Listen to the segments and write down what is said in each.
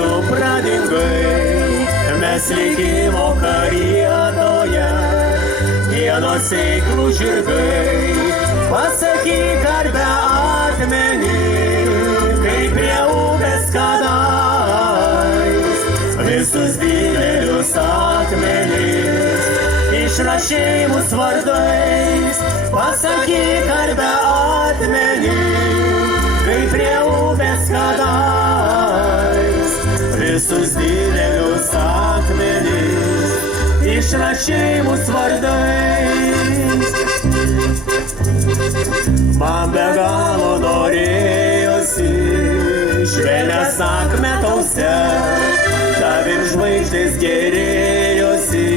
tu pradingai, mes likimo karietoje, dienos seiklų žirgai. Pasakyk, ar be atmeni, kaip prie upės kadais, visus didelius akmenis išrašei mus vardais. Pasakyk, ar be atmeni, kaip prie upės kadais, visus didelius akmenis išrašei mus vardais. Man be galo norėjosi švelnias akmetausia, tavim žvaigždės gerėjosi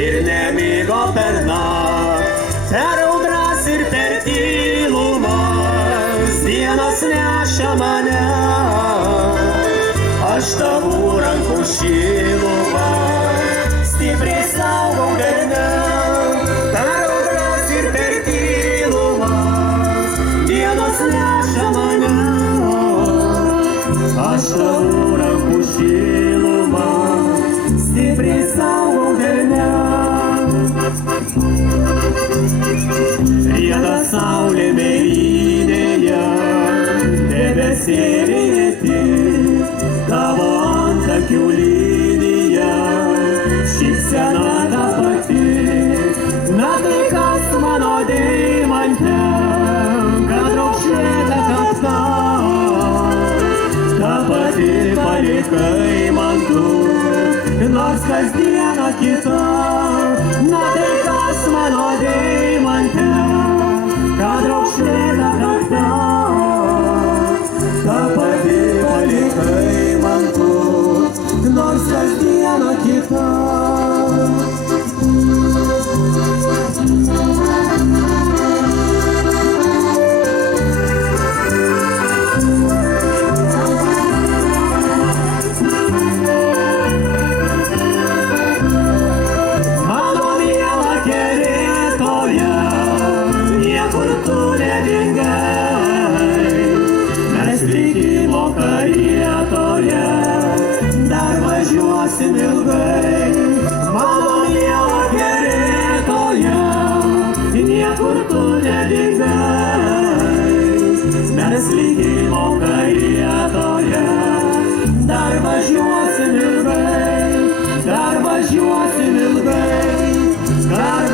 ir nemygo per naktį. Per audras ir per tylumas dienos neša mane, aš tavų rankų šilumą stipriai saugau delne. Per audras ir per tylumas dienos neša mane, aš tavų rankų šilumą stipriai saugau delne. Rieda saulė mėlynėje, debesėlėti, tavo antakių linija, šypsena ta pati. Na tai kas mano deimante, kad raukšlėta kakta, ta pati palikai man tu, nors kasdieną kita. Na tai kas mano deimante, kad raukšlėta kakta, ta pati palikai man tu, nors kasdieną kita. Dar važiuosim ilgai, mano miela kerėtoje, niekur tu nedingai. Mes likimo karietoje, dar važiuosim ilgai, dar važiuosim ilgai, dar